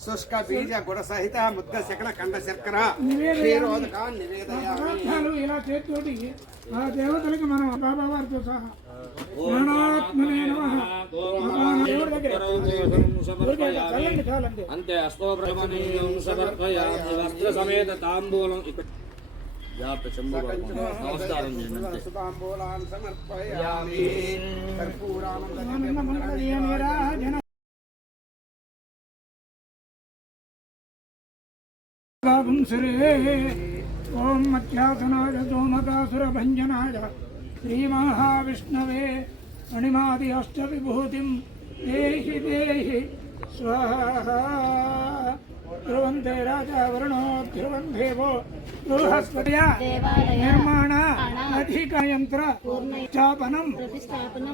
శుష్క బీజ గుడ సహిత ముద్ద శకల కండ శర్కర ఇలా చేతితోటి ఆ దేవతలకు మనం బాబా వారితో సహా అంతే సమర్పయామి వస్త్ర సమేత తాంబూలం. నమస్కారం సమర్పయామి. ఓం మధ్యాసనాయ సోమకాసురభంజనాయ శ్రీమహావిష్ణవే మణిమాది అష్టవిభూతిం. దేహి దేహి. స్వాహా. ధ్రువంతే రాజా వరుణో ధ్రువందేవో బృహస్పతి నిర్మాణ అధికయంత్ర స్థాపనం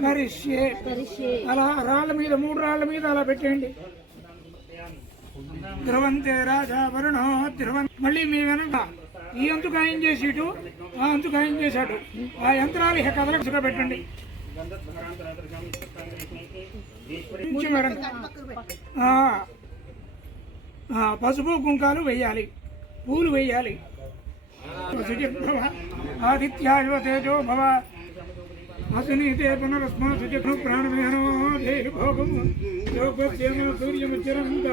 కరిష్యే. కరిష్యే. అలా రాళ్ళ మీద మూడు రాళ్ళ మీద అలా పెట్టేయండి. ధ్రువంతే రాజా వరుణో ధ్రువం మళ్ళీ మీ వెనక ఈ అంతు ఖాయం చేసేటు ఆ అంతు ఖాయం చేశాడు. ఆ యంత్రాలు ఇక కథలకు పెట్టండి. పసుపు కుంకాలు వెయ్యాలి. పూలు వెయ్యాలి. ఆదిత్యాయువ తేజో భవ అసునీతే పునరస్మా శుచిభ్ర ప్రాణమేనో దేహి భోగం. యోగక్షేమ సూర్యముచ్చరంత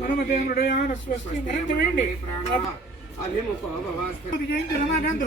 మనమతే మృడయాన స్వస్తి. మరింత వేయండి అభిముఖో భవాస్మి జయంతి రమాకాంత్